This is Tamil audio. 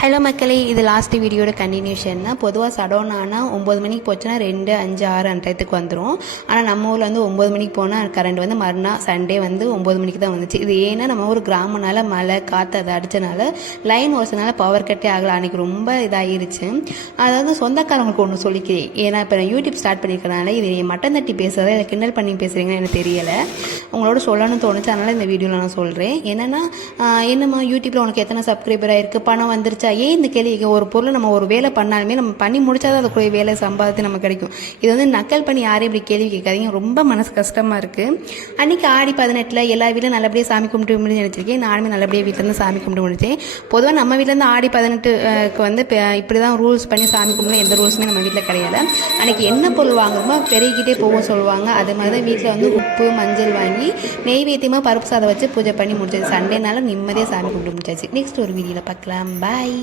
ஹலோ மக்களே, இது லாஸ்ட் வீடியோட கண்டினியூஷன் தான். பொதுவாக சடோன் ஆனால் 9 மணிக்கு போச்சுன்னா 2, 5, 6 அந்த டயத்துக்கு வந்துடும். ஆனால் நம்ம ஊரில் வந்து 9 மணிக்கு போனால் கரண்ட் வந்து மறுநாள் சண்டே வந்து 9 மணிக்கு தான் வந்துச்சு. இது ஏன்னா நம்ம ஊர் கிராமனால மழை காற்று அதை அடித்தனால லைன் ஓசனால பவர் கட்டே ஆகலை. அன்றைக்கி ரொம்ப இதாகிருச்சு. அதாவது சொந்தக்காரங்களுக்கு ஒன்று சொல்லிக்கிறேன். ஏன்னா இப்போ நான் யூடியூப் ஸ்டார்ட் பண்ணியிருக்கனால இது மட்டன் தட்டி பேசுகிறதா இல்லை கிண்டல் பண்ணி பேசுகிறீங்கன்னு எனக்கு தெரியலை. உங்களோட சொல்லணும்னு தோணுச்சு, அதனால் இந்த வீடியோவில் நான் சொல்கிறேன். என்னென்னா என்னம்மா யூடியூப்பில் உனக்கு எத்தனை சப்ஸ்கிரைபராக இருக்குது, பணம் வந்துருச்சா, ஏன் இந்த கேள்வி? ஒரு பொருள் நம்ம ஒரு வேலை பண்ணாலுமே நம்ம பண்ணி முடிச்சாதான் அதுக்குரிய வேலை சம்பாதித்து நமக்கு கிடைக்கும். இது வந்து நக்கல் பண்ணி யாரையும் இப்படி கேள்வி கேட்காதீங்க. ரொம்ப மனசு கஷ்டமாக இருக்குது. அன்றைக்கி ஆடி 18 எல்லா வீட்டிலும் நல்லபடியாக சாமி கும்பிட்டு முடிஞ்சு நினச்சிருக்கேன். நானுமே நல்லபடியாக வீட்டிலேருந்து சாமி கும்பிட்டு முடிச்சேன். பொதுவாக நம்ம வீட்டிலேருந்து ஆடி 18க்கு வந்து இப்படி தான் ரூல்ஸ் பண்ணி சாமி கும்பிடணும். எந்த ரூல்ஸுமே நம்ம வீட்டில் கிடையாது. அன்றைக்கி என்ன பொருள் வாங்குறோமோ பெருகிட்டே போகும் சொல்லுவாங்க. அது மாதிரி தான் வீட்டில் வந்து உப்பு மஞ்சள் வாங்கி நெய்வேத்தியமாக பருப்பு சாதம் வச்சு பூஜை பண்ணி முடிச்சது. சண்டேனால நிம்மதியாக சாமி கும்பிட்டு முடிச்சாச்சு. நெக்ஸ்ட் ஒரு வீடியோவில் பார்க்கலாம். பாய்.